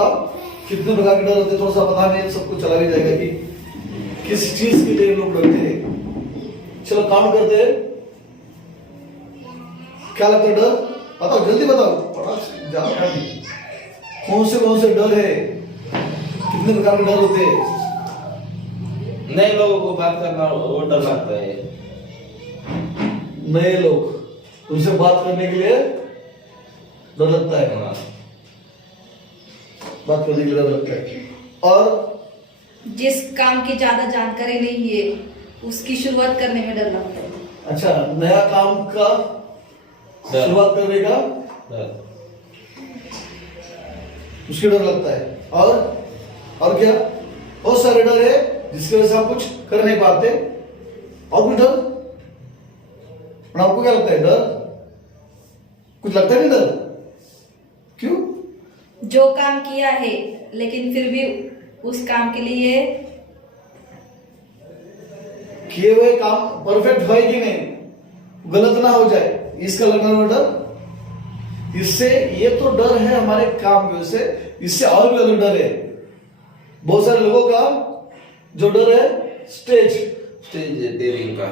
बताओ कितने प्रकार के डर होते हैं, थोड़ा सा पता नहीं, सबको चला भी जाएगा कि किस चीज के लिए लोग डरते हैं। चलो काउंट करते हैं, क्या लगता है डर? बताओ जल्दी बताओ, कौन से डर है, कितने प्रकार के डर होते हैं? नए लोगों को बात करना वो डर लगता है। नए लोग उनसे बात करने के लिए डर लगता है, बात करने के लिए डर लगता है। और जिस काम की ज्यादा जानकारी नहीं है उसकी शुरुआत करने में डर लगता है। अच्छा, नया काम का शुरुआत करने का उसके डर लगता है। और क्या? बहुत सारे डर है जिसकी वजह से हम कुछ कर नहीं पाते। और कुछ डर? और आपको क्या लगता है डर? कुछ लगता है नहीं डर? क्यों? जो काम किया है लेकिन फिर भी उस काम के लिए किए हुए काम परफेक्ट है कि नहीं, गलत ना हो जाए, इसका लगने वाला डर। इससे ये तो डर है हमारे काम की वजह से, इससे और भी अलग डर है बहुत सारे लोगों का। जो डर है स्टेज डेयरिंग का,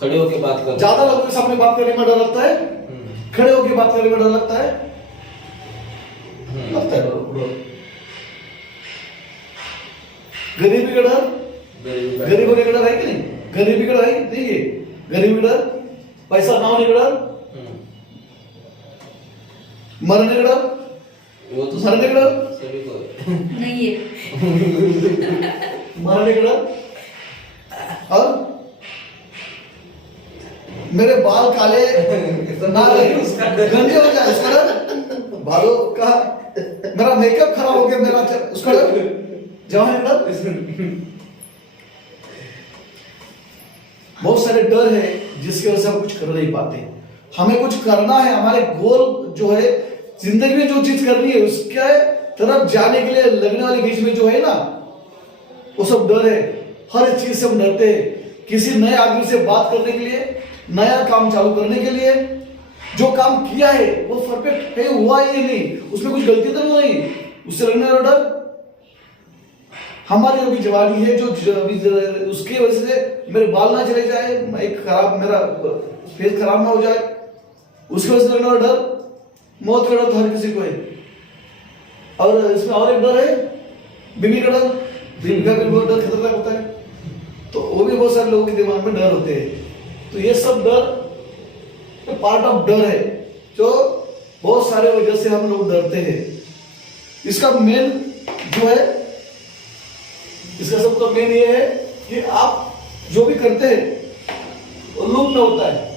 खड़े होकर बात कर, ज्यादा लोगों के सामने बात करने में डर लगता है, खड़े होकर बात करने में डर लगता है, लगता है डर। गरीबी का डर, गरीब होने का डर है कि नहीं? गरीबी का डर है नहीं है? गरीबी का डर, पैसा ना होने का डर, मरने का डर, वो तो मरने का डर सभी को नहीं है। मरने का डर। और मेरे बाल काले ना रहे, गंदे हो जाए उसका डर। बालों का मेरा मेकअप खराब हो गया, मेरा उसका डर। जवान डर। बहुत सारे डर है जिसकी वजह से हम कुछ कर नहीं पाते। हमें कुछ करना है, हमारे गोल जो है, जिंदगी में जो चीज करनी है उसके तरफ जाने के लिए लगने वाले बीच में जो है ना, वो सब डर है। हर चीज से हम डरते हैं। किसी नए आदमी से बात करने के लिए, नया काम चालू करने के लिए, जो काम किया है वो परफेक्ट है, हुआ ही नहीं, उसमें कुछ गलती तो नहीं, उससे लगने वाला डर। हमारी अभी जवानी है, जो उसकी वजह से मेरे बाल ना चले जाए, एक खराब मेरा फेस खराब ना हो जाए, उसकी वजह से लगने वाला डर। मौत का डर हर किसी को है। और इसमें और एक डर है बीवी का डर। बीवी का भी बहुत डर खतरनाक होता है, तो वो भी बहुत सारे लोगों के दिमाग में डर होते हैं। तो ये सब डर पार्ट ऑफ डर है, जो बहुत सारे वजह से हम लोग डरते हैं। इसका मेन जो है, इसका सबका मेन ये है कि आप जो भी करते हैं वो लूप में होता है।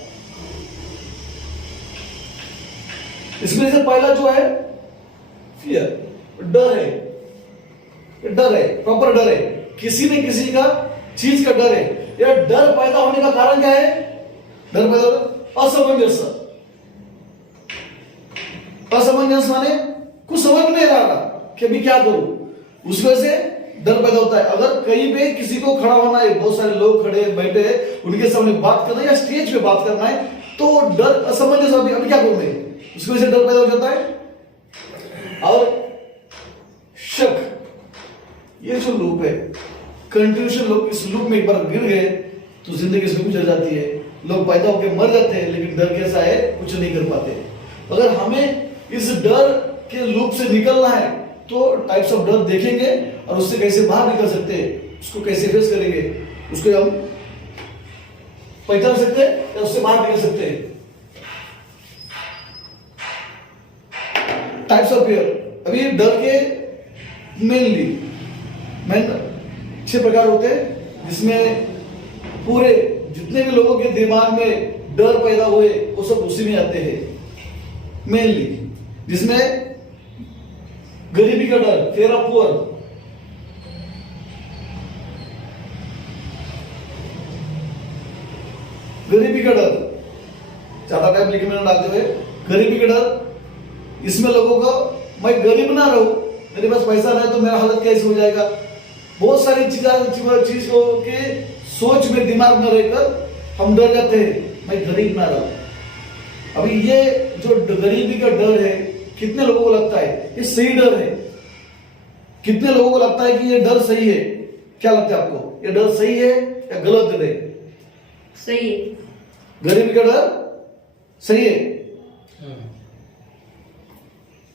इसमें से पहला जो है फियर, डर है, डर है, प्रॉपर डर है, किसी न किसी का चीज का डर है। यह डर पैदा होने का कारण क्या है? डर पैदा होगा असमंजस। असमंजस माने कुछ समझ नहीं आ रहा कि अभी क्या करूं, उस वजह से डर पैदा होता है। अगर कहीं पे किसी को खड़ा होना है, बहुत सारे लोग खड़े बैठे हैं, उनके सामने बात करना है या स्टेज पे बात करना है, तो डर असमंजस, अभी क्या करूं मैं, उसकी वजह से डर पैदा हो जाता है। और शक, ये जो लूप है, कंटिन्यूशन लूप, इस लूप में एक बार गिर गए तो जिंदगी इसमें गुजर जाती है। लोग पैदा होकर मर जाते हैं, लेकिन डर कैसा है, कुछ नहीं कर पाते। अगर हमें इस डर के लूप से निकलना है तो टाइप्स ऑफ डर देखेंगे और उससे कैसे बाहर निकल सकते हैं, उसको कैसे फेस करेंगे, उसको हम पहचान सकते हैं या उससे बाहर निकल सकते हैं। Types of fear. अभी डर के मेन 6 प्रकार होते हैं, जिसमें पूरे जितने भी लोगों के दिमाग में डर पैदा हुए वो सब उसी में आते हैं मेनली। जिसमें गरीबी का डर, फियर ऑफ पुअर, गरीबी का डर, ज्यादा टाइम लिखने में डालते हुए, गरीबी का डर। इसमें लोगों को, मैं गरीब ना रहूं, मेरे पास पैसा नहीं तो मेरा हालत कैसे हो जाएगा, बहुत सारी चीजों के सोच में, दिमाग में रहकर हम डर जाते हैं, मैं गरीब ना रहूं। अभी ये जो गरीबी का डर है कितने लोगों को लगता है ये सही डर है? कितने लोगों को लगता है कि ये डर सही है? क्या लगता है आपको, ये डर सही है या गलत डर है? सही है। गरीबी का डर सही है।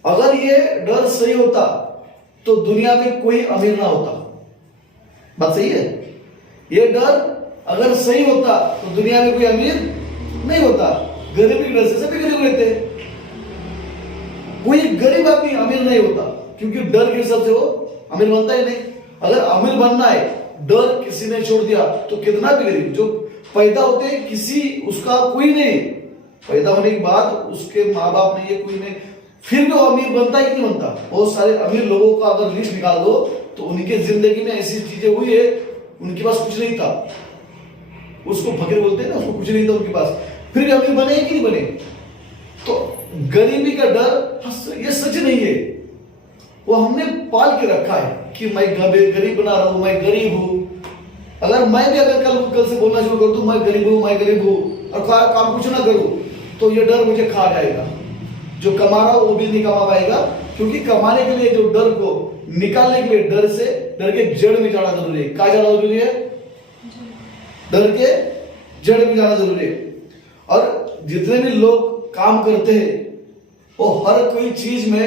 अगर ये डर सही होता तो दुनिया में कोई अमीर ना होता। बात सही है? ये डर अगर सही होता तो दुनिया में कोई अमीर नहीं होता। गरीबी के डर से सभी गरीब रहते। कोई गरीब आदमी अमीर नहीं होता क्योंकि डर के हिसाब से वो अमीर बनता ही नहीं। अगर अमीर बनना है, डर किसी ने छोड़ दिया तो कितना भी गरीब जो पैदा होते किसी उसका कोई नहीं, पैदा होने के बाद उसके माँ बाप नहीं है, कोई नहीं, फिर भी वो अमीर बनता है कि नहीं बनता? बहुत सारे अमीर लोगों का अगर लिस्ट निकाल दो तो उनके जिंदगी में ऐसी चीजें हुई है, उनके पास कुछ नहीं था, उसको फकीर बोलते हैं ना, उसको कुछ नहीं था उनके पास, फिर भी अमीर बने कि नहीं बने? तो गरीबी का डर ये सच नहीं है, वो हमने पाल के रखा है कि मैं गरीब बना रहा हूं, मैं गरीब हूं। अगर मैं भी अगर कल से बोलना शुरू कर दूं मैं गरीब हूं और काम कुछ ना करूं तो ये डर मुझे खा जाएगा। जो कमा रहा हो वो भी नहीं कमा पाएगा, क्योंकि कमाने के लिए जो डर को निकालने के लिए डर के जड़ में जाना जरूरी है। क्या जाना जरूरी है? डर के जड़ में जाना जरूरी है। और जितने भी लोग काम करते हैं वो हर कोई चीज में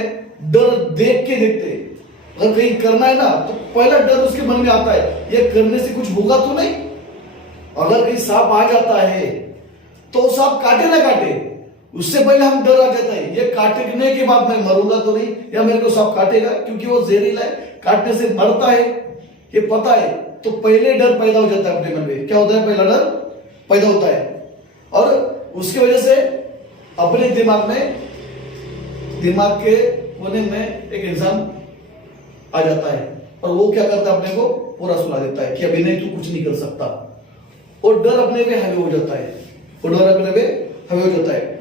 डर देख के देखते हैं। अगर कहीं करना है ना तो पहला डर उसके मन में आता है, ये करने से कुछ होगा तो नहीं? अगर कहीं सांप आ जाता है तो सांप काटे ना काटे, उससे पहले हम डर आ जाता है, ये काटने के बाद मैं मरूंगा तो नहीं, या मेरे को सांप काटेगा, क्योंकि वो जहरीला है, काटने से मरता है, ये पता है। तो पहले डर पैदा हो जाता है अपने मन में। क्या होता है? पहला डर पैदा होता है। और उसकी वजह से अपने दिमाग के कोने में एक इंसान आ जाता है और वो क्या करता है? अपने को पूरा सुला देता है कि अभी नहीं, तू कुछ नहीं कर सकता। और डर अपने पे हावी हो जाता है, वो डर अपने पे हावी हो जाता है।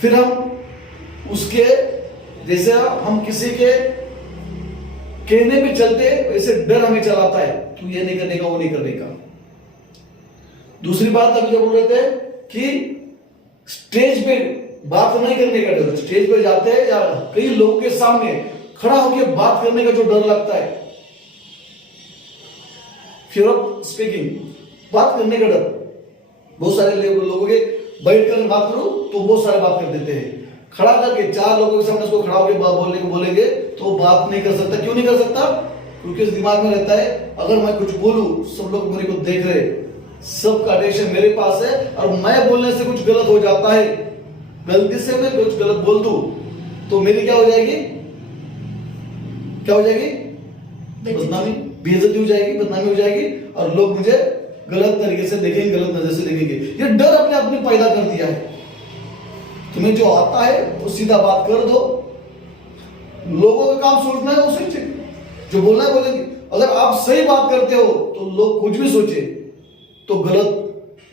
फिर हम उसके जैसे हम किसी के कहने पे चलते वैसे डर हमें चलाता है, तू ये नहीं करने का, वो नहीं करने का। दूसरी बात अभी जो बोल रहे थे कि स्टेज पे बात नहीं करने का डर। स्टेज पे जाते हैं या कई लोगों के सामने खड़ा होकर बात करने का जो डर लगता है, फियर ऑफ स्पीकिंग, बात करने का डर। बहुत सारे लोगों के बैठ कर बात करो तो बहुत सारे बात कर देते हैं, खड़ा करके 4 लोगों के सामने उसको खड़ा होकर बोलेंगे तो बात नहीं कर सकता। क्यों नहीं कर सकता? क्योंकि उस दिमाग में रहता है अगर मैं कुछ बोलूं सब लोग मेरे को देख रहे, सबका अटेंशन मेरे पास है, और मैं बोलने से कुछ गलत हो जाता है, गलती से मैं कुछ गलत बोल दूं तो मेरी क्या हो जाएगी? क्या हो जाएगी? बदनामी, बेइज्जती हो जाएगी, बदनामी हो जाएगी, और लोग मुझे गलत तरीके से देखेंगे, गलत नजर से देखेंगे। ये डर अपने आप में पैदा कर दिया है। तुम्हें जो आता है वो सीधा बात कर दो, लोगों का काम सोचना है वो सोचे, जो बोलना है बोलेंगे। अगर आप सही बात करते हो तो लोग कुछ भी सोचे तो गलत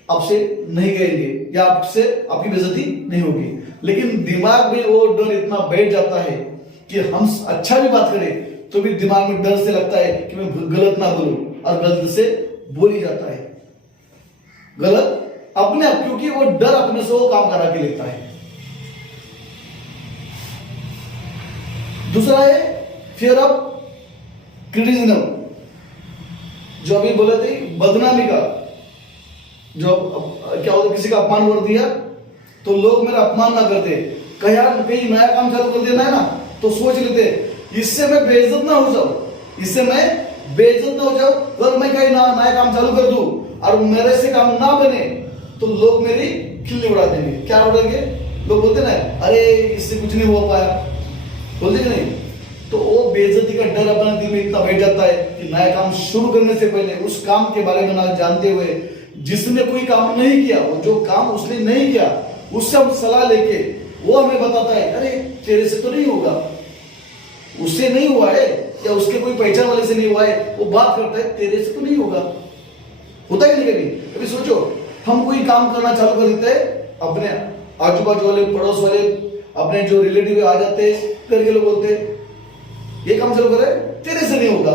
आपसे नहीं कहेंगे या आपसे आपकी बेइज्जती नहीं होगी। लेकिन दिमाग में वो डर इतना बैठ जाता है कि हम अच्छा भी बात करें तो भी दिमाग में डर से लगता है कि मैं गलत ना बोलूं, और गलत से बोल ही जाता है गलत अपने आप, क्योंकि वो डर अपने से वो काम करा के लेता है। दूसरा है फियर ऑफ क्रिटिसिज्म, जो अभी बोले थे बदनामी का। जो क्या होता है, किसी का अपमान कर दिया तो लोग मेरा अपमान ना करते, कहीं नया काम चालू कर देना है ना तो सोच लेते इससे मैं बेइज्जत ना हो जाऊं, इससे मैं बेइज्जत ना हो जाऊं। अगर मैं कहीं नया काम चालू कर दूं और मेरे से काम ना बने तो लोग मेरी खिल्ली उड़ा देंगे। क्या उड़ाएंगे? लोग बोलते ना अरे इससे कुछ नहीं हो पाया, बोलते कि नहीं? तो वो बेइज्जती का डर अपने दिल में इतना बैठ जाता है कि नया काम शुरू करने से पहले उस काम के बारे में ना जानते हुए, जिसने कोई काम नहीं किया, वो जो काम उसने नहीं किया उससे हम सलाह लेके वो हमें बताता है अरे तेरे से तो नहीं होगा, उससे नहीं हुआ है या उसके कोई पहचान वाले से नहीं हुआ है, वो बात करता है तेरे से तो नहीं होगा। होता है कि नहीं? कभी सोचो हम कोई काम करना चालू कर देते हैं, अपने आजू बाजू वाले पड़ोस वाले अपने जो रिलेटिव आ जाते हैं, घर के लोग बोलते हैं ये काम चालू करे तेरे से नहीं होगा,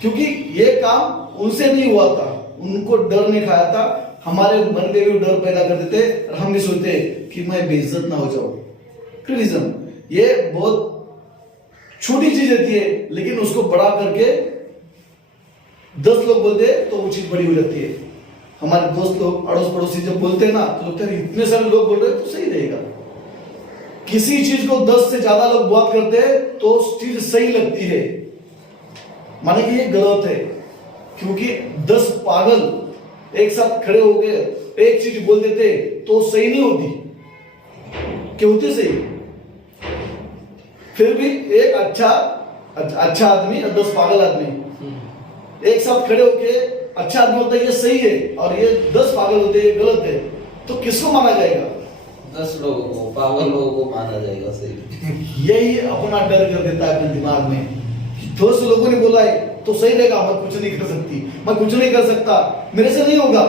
क्योंकि ये काम उनसे नहीं हुआ था, उनको डर नहीं खाया था। हमारे मन में भी डर पैदा कर देते और हम भी सोचते कि मैं बेइज्जत ना हो जाऊं, क्रिटिसिज्म, ये बहुत छोटी चीज रहती है, लेकिन उसको बड़ा करके 10 लोग बोलते हैं तो वो चीज बड़ी हो जाती है। हमारे दोस्त लोग, अड़ोस पड़ोसी जब बोलते हैं ना, तो लगता है इतने सारे लोग बोल रहे हैं तो सही रहेगा। किसी चीज को 10 से ज्यादा लोग बात करते हैं तो उस चीज सही लगती है, माने कि ये गलत है, क्योंकि 10 पागल एक साथ खड़े हो गए एक चीज बोल देते तो सही नहीं होती, क्या होती सही। फिर भी एक अच्छा आदमी और 10 पागल आदमी एक साथ खड़े होके अच्छा आदमी होता है ये सही है, और ये 10 पागल होते हैं ये गलत है, तो किसको माना जाएगा? 10 लोगों को, पागल लोगों को माना जाएगा सही। यही अपना डर कर देता है अपने दिमाग में कि 10 लोगों ने बोला है तो सही रहेगा, मैं कुछ नहीं कर सकती, मैं कुछ नहीं कर सकता, मेरे से नहीं होगा।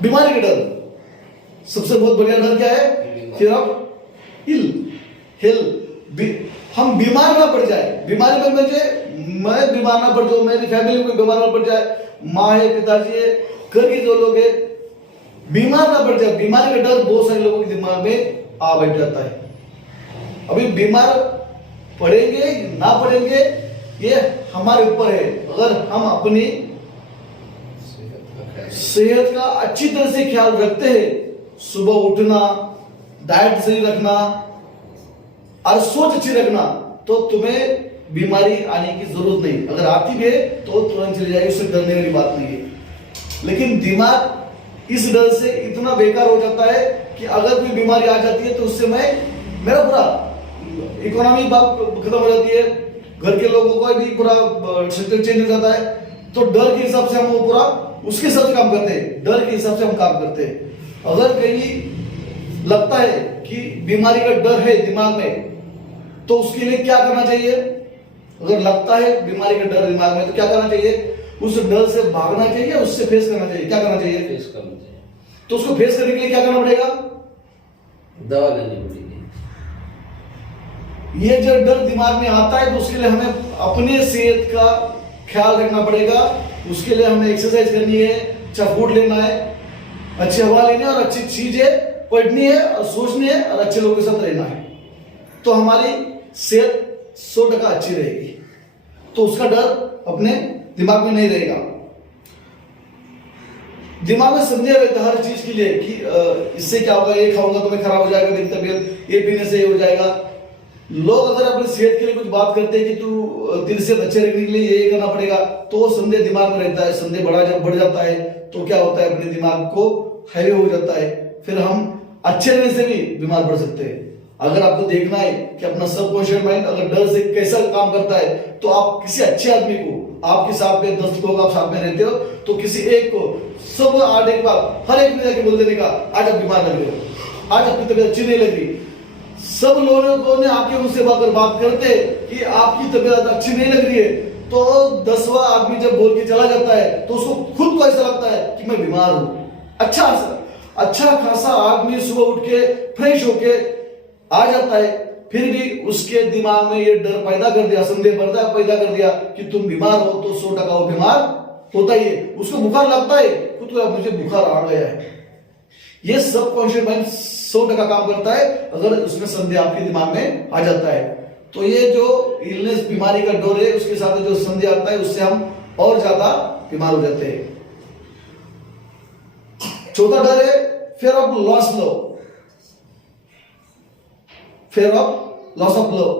बीमारी का डर, सबसे बहुत बढ़िया डर क्या है? फियर ऑफ हिल। हम बीमार ना पड़ जाए, बीमारी में मुझे, मैं बीमार ना पड़ जाऊं, मेरी फैमिली में बीमार ना पड़ जाए, माँ है, पिताजी है, घर के जो लोग है बीमार ना पड़ जाए। बीमारी का डर बहुत सारे लोगों के दिमाग में आ बैठ जाता है। अभी बीमार पड़ेंगे ना पड़ेंगे ये हमारे ऊपर है। अगर हम अपनी सेहत का अच्छी तरह से ख्याल रखते हैं, सुबह उठना, डाइट सही रखना और सोच अच्छी रखना, तो तुम्हें बीमारी आने की जरूरत नहीं। अगर आती भी है तो तुरंत चली जाएगी, उससे डरने वाली बात नहीं है। लेकिन दिमाग इस डर से इतना बेकार हो जाता है कि अगर कोई बीमारी आ जाती है तो उससे मेरा पूरा इकोनॉमी खत्म हो जाती है, घर के लोगों का भी पूरा स्ट्रक्चर चेंज हो जाता है। तो डर के हिसाब से हम वो पूरा उसके हिसाब से काम करते हैं, डर के हिसाब से हम काम करते हैं। अगर कहीं लगता है कि बीमारी का डर है दिमाग में, तो उसके लिए क्या करना चाहिए? अगर लगता है बीमारी का डर दिमाग में तो क्या करना चाहिए? उस डर से भागना चाहिए, उससे फेस करना चाहिए। क्या करना चाहिए? फेस करना चाहिए। तो उसको फेस करने के लिए क्या करना पड़ेगा? दवा लेनी पड़ेगी। ये जो डर दिमाग में आता है तो उसके लिए हमें अपने सेहत का ख्याल रखना पड़ेगा। उसके लिए हमें एक्सरसाइज करनी है, अच्छा फूड लेना है, अच्छी हवा लेनी है और अच्छी चीजें पढ़नी है और सोचनी है और अच्छे लोगों के साथ रहना है, तो हमारी सेहत 100% अच्छी रहेगी। तो उसका डर अपने दिमाग में नहीं रहेगा। दिमाग में संदेह रहता है हर चीज के लिए कि इससे क्या होगा, ये खाऊंगा तो मैं खराब हो जाएगा मेरी तबीयत, ये पीने से ये हो जाएगा। लोग अगर अपनी सेहत के लिए कुछ बात करते हैं कि तू तेरी सेहत अच्छे रखने के लिए ये करना पड़ेगा, तो वो संदेह दिमाग में रहता है। संदेह बढ़ जाता है तो क्या होता है, अपने दिमाग को हैवी हो जाता है, फिर हम अच्छे रहने से भी बीमार पड़ सकते हैं। अगर आपको देखना है कि अपना सबकॉन्शियस माइंड अगर डर से कैसा काम करता है, तो आप किसी अच्छे आदमी को, आपके साथ में 10 लोग आप साथ में रहते हो, तो किसी एक को सब 8 एक बार हर एक में जाके बोल देने का, आज आप बीमार लग रहे हो, आज आपकी तबीयत अच्छी नहीं लग रही। सब लोगों ने आके उनसे बात करते कि आपकी तबीयत अच्छी नहीं लग रही है, तो 10वां आदमी जब बोल के चला जाता है तो उसको खुद को ऐसा लगता है कि मैं बीमार हूं। अच्छा खासा आदमी सुबह उठ के फ्रेश होके आ जाता है, फिर भी उसके दिमाग में ये डर पैदा कर दिया, संदेह पैदा कर दिया कि तुम बीमार हो, तो 100% वो बीमार होता ही है। उसको बुखार लगता है, खुद को मुझे बुखार आ गया है। ये सबकॉन्शियस माइंड 100% काम करता है अगर उसमें संदेह आपके दिमाग में आ जाता है। तो ये जो इलनेस बीमारी का डर है, उसके साथ जो संदेह आता है, उससे हम और ज्यादा बीमार हो जाते हैं। चौथा डर है fear of loss love, fear of loss of love,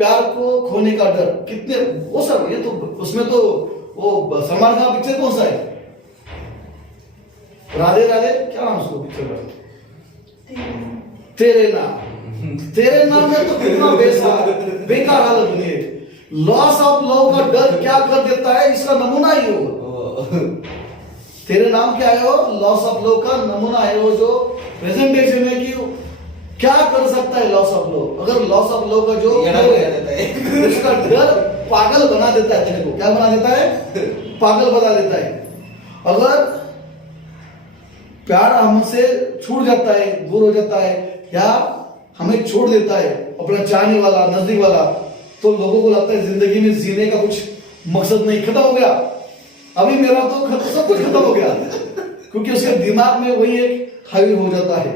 प्यार को खोने का डर। कितने वो सब, ये तो उसमें तो वो सलमान खान पिक्चर कौन सा है, राधे राधे, क्या नाम उसको पिक्चर का, तेरे नाम में तो कितना बेकार हालत बनी है। लॉस ऑफ लव का डर क्या कर देता है, इसका नमूना ही हो। तेरे नाम क्या है, वो लॉस ऑफ लव का नमूना है। वो जो प्रेजेंटेशन है कि क्या कर सकता है लॉस ऑफ लव। अगर लॉस ऑफ लव का जो उसका डर पागल बना देता है तेरे को, क्या बना देता है, पागल बना देता है। अगर प्यार हमसे छूट जाता है, दूर हो जाता है, या हमें छोड़ देता है अपना चाहने वाला, नजदीक वाला, तो लोगों को लगता है जिंदगी में जीने का कुछ मकसद नहीं, खत्म हो गया, अभी मेरा तो सब कुछ खत्म हो गया। क्योंकि उसके दिमाग में वही एक हावी हो जाता है,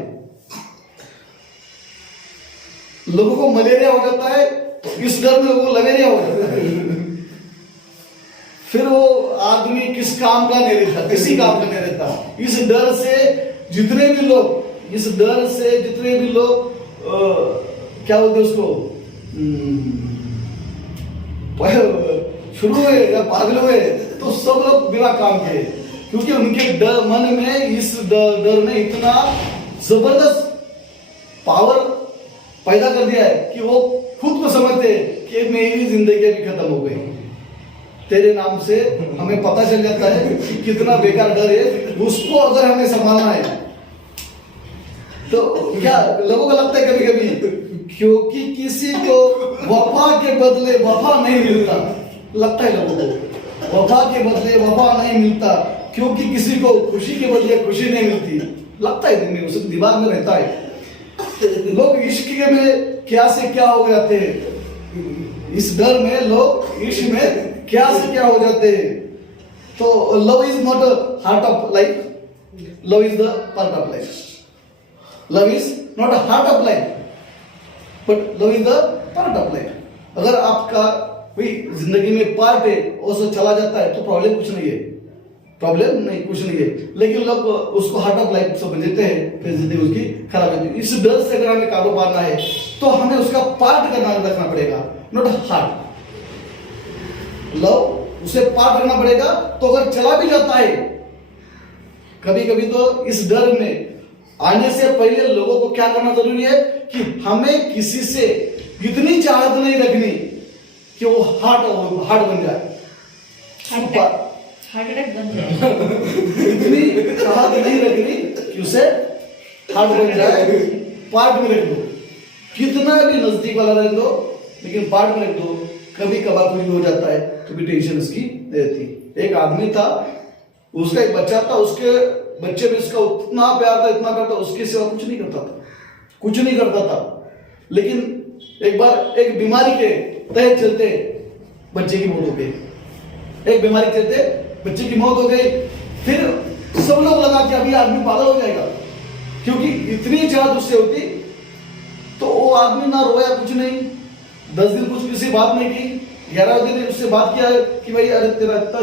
लोगों को मलेरिया हो जाता है, इस डर में लोगों को लवेरिया हो जाता है। फिर वो आदमी किस काम का नहीं रहता, किसी काम का नहीं रहता। इस डर से जितने भी लोग क्या बोलते हैं उसको, शुरू हुए या पागल हुए, तो सब लोग बिना काम के, क्योंकि उनके मन में इस डर ने इतना जबरदस्त पावर पैदा कर दिया है कि वो खुद को समझते हैं कि मेरी जिंदगी अभी खत्म हो गई। तेरे नाम से हमें पता चल जाता है कि कितना बेकार डर है, उसको अगर हमें संभालना है तो क्या लोगों को लगता है कभी कभी, क्योंकि किसी को वफा के बदले वफा नहीं मिलता, लगता है लोगों को वफा के बदले वफा नहीं मिलता, क्योंकि किसी को खुशी के बदले खुशी नहीं मिलती, लगता है दिन में उसके दिमाग में रहता है। लोग इश्क में क्या से क्या हो जाते हैं, इस डर में लोग इश्क में क्या से क्या हो जाते हैं। तो love is not a heart of life, love is the part of life. Love is not a heart of life but love is the part of life. अगर आपका कोई जिंदगी में पार्ट है और उससे चला जाता है तो प्रॉब्लम कुछ नहीं है, प्रॉब्लम नहीं कुछ नहीं है, लेकिन लोग उसको हार्ट ऑफ लाइफ समझ लेते हैं, फिर जिंदगी उसकी खराब होती है। इस डर से अगर हमें काबू पाना है तो हमें उसका पार्ट करना रखना पड़ेगा, नॉट हार्ट। लव उसे पार्ट रखना पड़ेगा। तो अगर चला भी जाता है कभी कभी, तो इस डर में आने से पहले लोगों को क्या करना जरूरी है कि हमें किसी से इतनी चाहत नहीं रखनी कि वो हार्ट बन जाए, हार्ट अटैक बन जाए। इतनी चाहत नहीं रखनी कि उसे हार्ट बन जाए, पार्ट में रख दो, कितना भी नजदीक वाला रख दो, लेकिन पार्ट में रख दो। कभी कभार कुछ भी हो जाता है तो भी टेंशन इसकी रहती। एक आदमी था, उसका एक बच्चा था, उसके बच्चे में इसका इतना प्यार था, उसके सिवा कुछ नहीं करता था। लेकिन एक बार एक बीमारी के तहत चलते बच्चे की मौत हो गई, एक बीमारी के चलते बच्चे की मौत हो गई। फिर सब लोग लगा कि अभी आदमी पागल हो जाएगा, क्योंकि इतनी चाहत उससे होती। तो वो आदमी ना रोया, कुछ नहीं, 10 दिन कुछ किसी बात नहीं की। 11वें दिन उससे बात किया कि भाई अरे तेरा इतना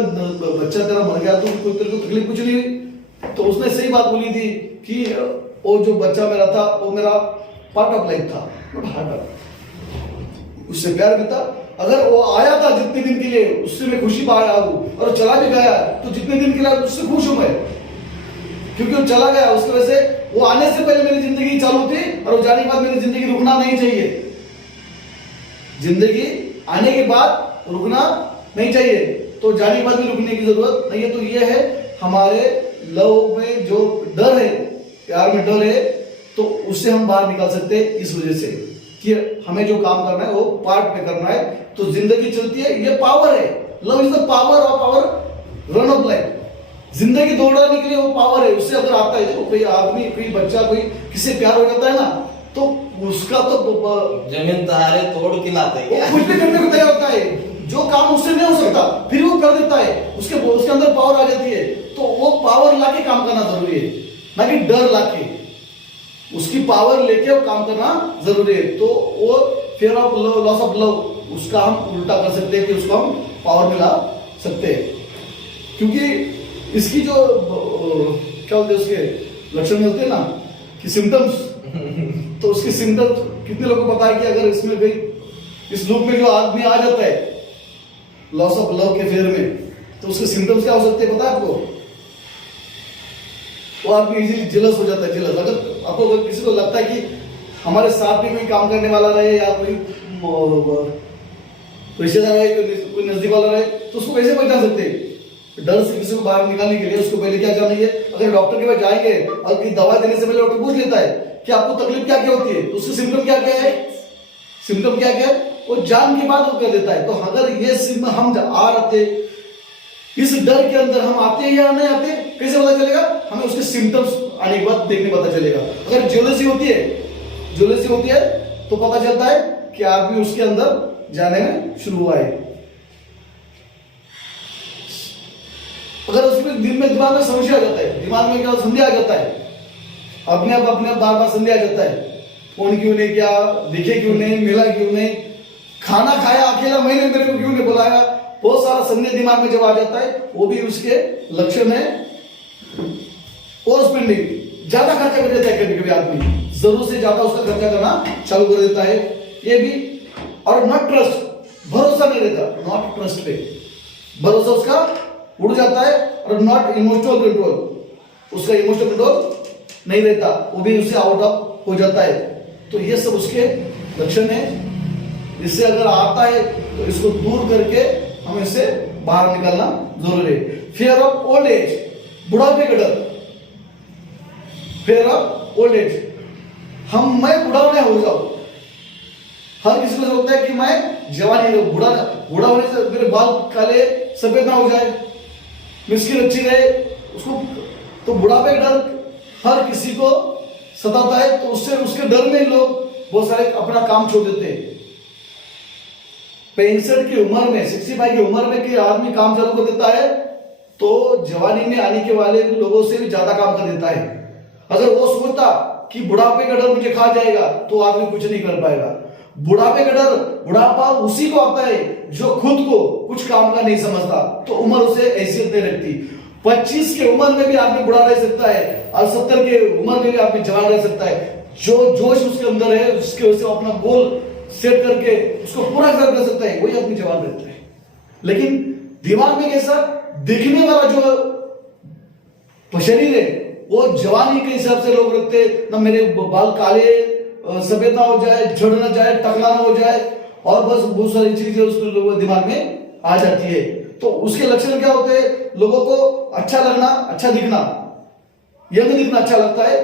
बच्चा तेरा मर गया, तो तेरे को तकलीफ कुछ नहीं हुई? तो उसने सही बात बोली थी कि वो जो बच्चा मेरा था वो मेरा पार्ट ऑफ लाइफ था, नॉट हार्ट ऑफ। उससे प्यार भी था। अगर वो आया था जितने दिन के लिए, उससे मैं खुशी पाया हूँ, और चला भी गया तो जितने दिन के लिए उससे खुश हूं मैं, क्योंकि वो चला गया। उसकी वजह से वो आने से पहले मेरी जिंदगी चालू थी, और वो जाने के बाद मेरी जिंदगी रुकना नहीं चाहिए। जिंदगी आने के बाद रुकना नहीं चाहिए, तो जाने के बाद भी रुकने की जरूरत नहीं है। तो ये है हमारे लव में जो डर है, प्यार में डर है, तो उससे हम बाहर निकाल सकते हैं इस वजह से कि हमें जो काम करना है वो पार्ट पे करना है, तो जिंदगी चलती है। ये पावर है, love is the power of our run of life. जिंदगी दौड़ाने के लिए वो पावर है, उससे अगर आता है। देखो कोई आदमी, कोई बच्चा, कोई किसी प्यार हो जाता है ना, तो उसका तो जमीन तहारे तोड़ के लाते हैं, कुछ भी करने को तैयार होता है। जो काम उससे नहीं हो सकता फिर वो कर देता है, उसके अंदर पावर आ जाती है। तो वो पावर लाके काम करना जरूरी है, ना कि डर लाके। उसकी पावर लेके वो काम करना जरूरी है। तो वो fear of love, loss of love, उसका हम उल्टा कर सकते हैं कि उसको हम पावर में ला सकते हैं। क्योंकि इसकी जो क्या होते हैं, उसके लक्षण होते हैं ना कि सिम्टम्स, तो उसके सिम्टम्स कितने लोगों को पता है कि अगर इसमें गई, इस लूप में जो आदमी आ जाता है लॉस ऑफ लव के फेयर में, तो उसके सिम्टम्स क्या हो सकते हैं पता है आपको? वो आदमी इजीली जेलस हो जाता है। जेलस, अगर आपको किसी को लगता है कि हमारे साथ में कोई काम करने वाला रहे, या कोई रिश्तेदार रहे, कोई नजदीक वाला रहे, तो उसको कैसे पहचान सकते हैं? डर से किसी को बाहर निकालने के लिए उसको पहले क्या करना है? अगर डॉक्टर के पास जाएंगे और कोई दवा देने से पहले डॉक्टर पूछ लेता है कि आपको तकलीफ क्या क्या होती है, तो उसके सिम्टम क्या क्या है, सिम्टम क्या क्या है, वो जान के बाद वो कर देता है। तो अगर ये सिम्टम हम आ रहे, इस डर के अंदर हम आते हैं या नहीं आते, कैसे पता चलेगा? हमें उसके सिम्टम्स आने के बाद देखने पता चलेगा। अगर ज्वेलसी होती है तो पता चलता है कि आदमी उसके अंदर जाने में शुरू हुआ है। अगर उसमें दिन में दिमाग में समस्या आ जाता है, दिमाग में क्या संदेह आ जाता है, अपने आप बार बार संदेह आ जाता है, फोन क्यों नहीं किया, दिखे क्यों नहीं, मिला क्यों नहीं, खाना खाया अकेला, मैंने मेरे को क्यों नहीं बुलाया, बहुत सारा संदेह दिमाग में जब आ जाता है, वो भी उसके लक्षण है। ओवर स्पेंडिंग, ज्यादा खर्चा कर देता है कभी कभी आदमी, जरूरत से ज्यादा उसका खर्चा करना चालू कर देता है, ये भी। और नॉट ट्रस्ट, भरोसा नहीं रहता, नॉट ट्रस्ट पे भरोसा उसका उड़ जाता है। और नॉट इमोशनल कंट्रोल, उसका इमोशनल कंट्रोल नहीं रहता, वो भी उससे आउट ऑफ हो जाता है। तो ये सब उसके लक्षण है। इससे अगर आता है तो इसको दूर करके हमें इससे बाहर निकलना जरूरी है। फियर ऑफ ओल्ड एज, बुढ़ापे का डर, फियर ऑफ ओल्ड एज, मैं बुढ़ा ना हो जाऊं। हर किसी को लगता है कि मैं जवानी बूढ़ा होने से मेरे बाल काले सफेद ना हो जाए, मेरी स्किन अच्छी रहे उसको। तो बुढ़ापे का डर हर किसी को सताता है, तो उससे उसके डर में लोग बहुत सारे अपना काम छोड़ देते हैं। 65 की उम्र में, 65 की उम्र में कि आदमी काम चालू कर देता है, तो जवानी में आने के वाले लोगों से भी ज्यादा काम कर देता है। अगर वो सोचता कि बुढ़ापे का डर मुझे खा जाएगा, तो आदमी कुछ नहीं कर पाएगा। बुढ़ापे का डर, बुढ़ापा उसी को आता है जो खुद को कुछ काम का नहीं समझता, तो उम्र उसे हैसियत नहीं रखती। 25 की उम्र में भी आदमी बुढ़ा रह सकता है, और 70 के उम्र में भी आदमी जवान रह सकता है। जो जोश उसके अंदर है, उसके वजह से अपना गोल सेट करके उसको पूरा कर सकता है, वही आदमी जवान रहता है। लेकिन दिमाग में कैसा दिखने वाला जो शरीर है, वो जवानी के हिसाब से लोग रखते हैं ना, मेरे बाल काले सफेद ना हो जाए, झड़ ना जाए, टकला ना हो जाए, और बस बहुत सारी चीजें उसके लोगों दिमाग में आ जाती है। तो उसके लक्षण क्या होते हैं? लोगों को अच्छा लगना, अच्छा दिखना, यंग दिखना अच्छा लगता है।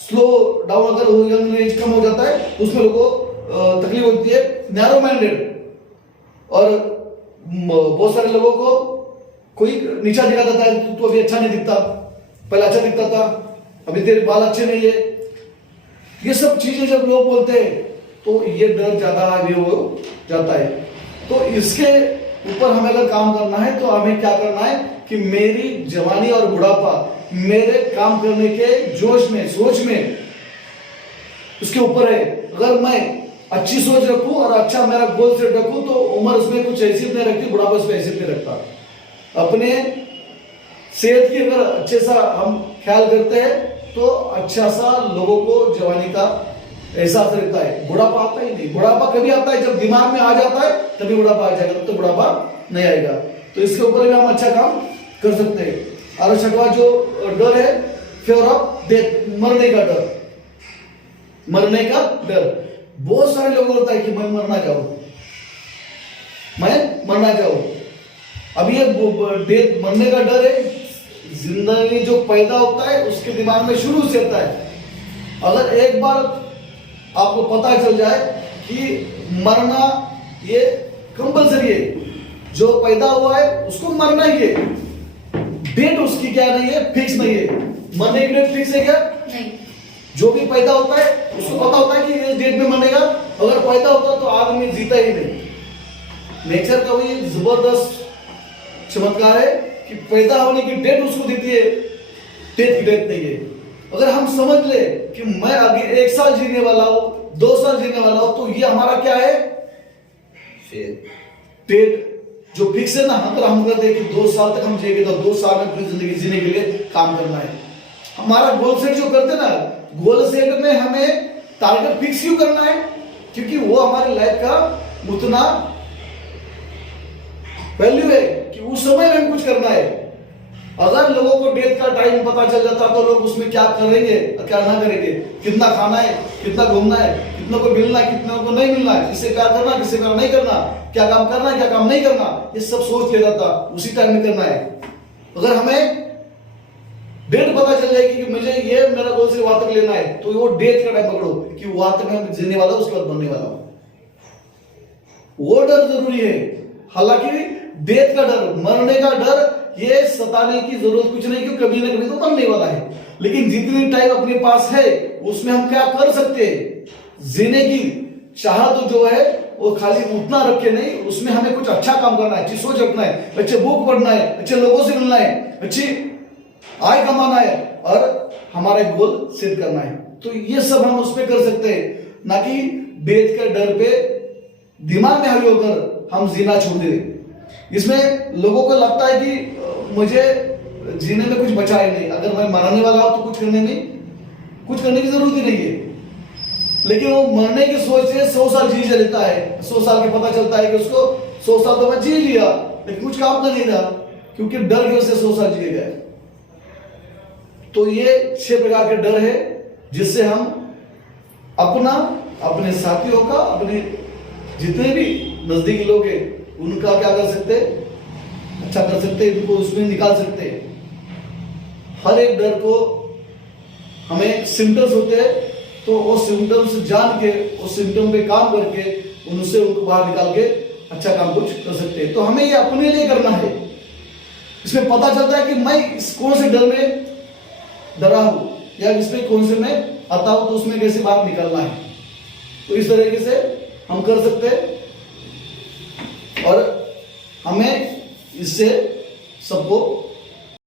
स्लो डाउन अगर यंग एज कम हो जाता है तो उसमें लोगों को तकलीफ होती है। नैरो माइंडेड, और बहुत सारे लोगों को कोई नीचा दिखा देता है, तो अभी अच्छा नहीं दिखता, पहले अच्छा दिखता था, अभी तेरे बाल अच्छे नहीं है। ये सब चीजें जब लोग बोलते हैं तो ये डर ज्यादा हावी हो जाता है। तो इसके ऊपर हमें अगर काम करना है तो हमें क्या करना है कि मेरी जवानी और बुढ़ापा मेरे काम करने के जोश में, सोच में, उसके ऊपर है। अगर मैं अच्छी सोच रखूं और अच्छा मेरा गोल सेट रखूं तो उम्र उसमें कुछ हैसियत नहीं रखती, बुढ़ापा उसमें हैसियत नहीं रखता। अपने सेहत की अगर अच्छे सा हम ख्याल करते हैं तो अच्छा सा लोगों को जवानी का एहसास रहता है। बुढ़ापा आता ही नहीं। बुढ़ापा कभी आता है जब दिमाग में आ जाता है, तभी बुढ़ापा आ जाएगा, तो बुढ़ापा नहीं आएगा। तो इसके ऊपर भी हम अच्छा काम कर सकते हैं। और छठवां जो डर है, फियर ऑफ डेथ, मरने का डर। मरने का डर बहुत सारे लोगों को होता है कि मैं मरना चाहूं, मैं मरना चाहूं। अब ये डेथ, मरने का डर है, जिंदगी जो पैदा होता है उसके दिमाग में शुरू से होता है। अगर एक बार आपको पता चल जाए कि मरना ये कंपल्सरी है, जो पैदा हुआ है उसको मरना ही है, डेट उसकी क्या नहीं है, फिक्स नहीं है। मरने की डेट फिक्स है क्या? नहीं। जो भी पैदा होता है उसको पता होता है कि इस डेट में मरेगा। अगर पैदा होता तो आदमी जीता ही नहीं। नेचर का वही जबरदस्त चमत्कार है कि पैदा होने की डेट उसको देती है, डेथ की डेट नहीं है। अगर हम समझ ले कि मैं आगे 1 साल जीने वाला हूं, 2 साल जीने वाला हूं, तो ये हमारा क्या है? डेट जो फिक्स है ना। अगर हम कहते हैं कि 2 साल तक हम जिएंगे, तो 2 साल में अपनी जिंदगी जीने के लिए काम करना है। हमारा गोल सेट जो करते ना, गोल सेट में हमें टारगेट फिक्स क्यों करना है? क्योंकि वो हमारी लाइफ का उतना वैल्यू है कि उस समय में कुछ करना है। अगर लोगों को डेथ का टाइम पता चल जाता तो लोग उसमें क्या करेंगे और क्या ना करेंगे, कितना खाना है, कितना घूमना है, कितनों को मिलना है, कितनों को नहीं मिलना है, किससे प्यार करना, किससे प्यार नहीं करना, क्या काम करना है, क्या काम नहीं करना, ये सब सोच लेता था, उसी टाइम में करना है। अगर हमें डेट पता चल जाएगी कि मुझे ये मेरा गोल से वहां तक लेना है, तो वो डेट का टाइम पकड़ो कि वहां तक मैं जीने वाला हूं, उसके बाद बनने वाला हूं। वो डर जरूरी है। हालांकि डेथ का डर, मरने का डर, ये सताने की जरूरत कुछ नहीं, क्योंकि कभी ना कभी तो मरने वाला है। लेकिन जितनी टाइम अपने पास है उसमें हम क्या कर सकते हैं? जीने की चाहत जो है वो खाली उतना रखे नहीं, उसमें हमें कुछ अच्छा काम करना है, अच्छी सोच रखना है, अच्छे बुक पढ़ना है, अच्छे लोगों से मिलना है, अच्छी आय कमाना है, और हमारा गोल सेट करना है। तो ये सब हम उसमें कर सकते हैं, ना कि बेच कर डर पे दिमाग में हावी होकर हम जीना छोड़ दें। इसमें लोगों को लगता है कि मुझे जीने में कुछ बचा ही नहीं, अगर मैं मरने वाला हूं तो कुछ करने की जरूरत ही नहीं है। लेकिन वो मरने की सोच से 100 साल जी लेता है, 100 साल के पता चलता है कि उसको 100 साल तो मैं जी लिया, लेकिन कुछ काम तो नहीं था, क्योंकि डर की वजह से 100 साल जिए गए। तो ये 6 प्रकार के डर है जिससे हम अपना, अपने साथियों का, अपने जितने भी नजदीकी लोग हैं उनका क्या कर सकते, अच्छा कर सकते, इनको उसमें निकाल सकते। हर एक डर को हमें सिम्टम्स होते हैं, तो वो सिम्टम्स जान के, उस सिम्टम पे काम करके उनसे उनको बाहर निकाल के अच्छा काम कुछ कर सकते हैं। तो हमें ये अपने लिए करना है। इसमें पता चलता है कि मैं इस कौन से डर में डरा हूं, या इसमें कौन से मैं आता हूं, तो उसमें कैसे बाहर निकलना है। तो इस तरीके से हम कर सकते हैं और हमें इससे सबको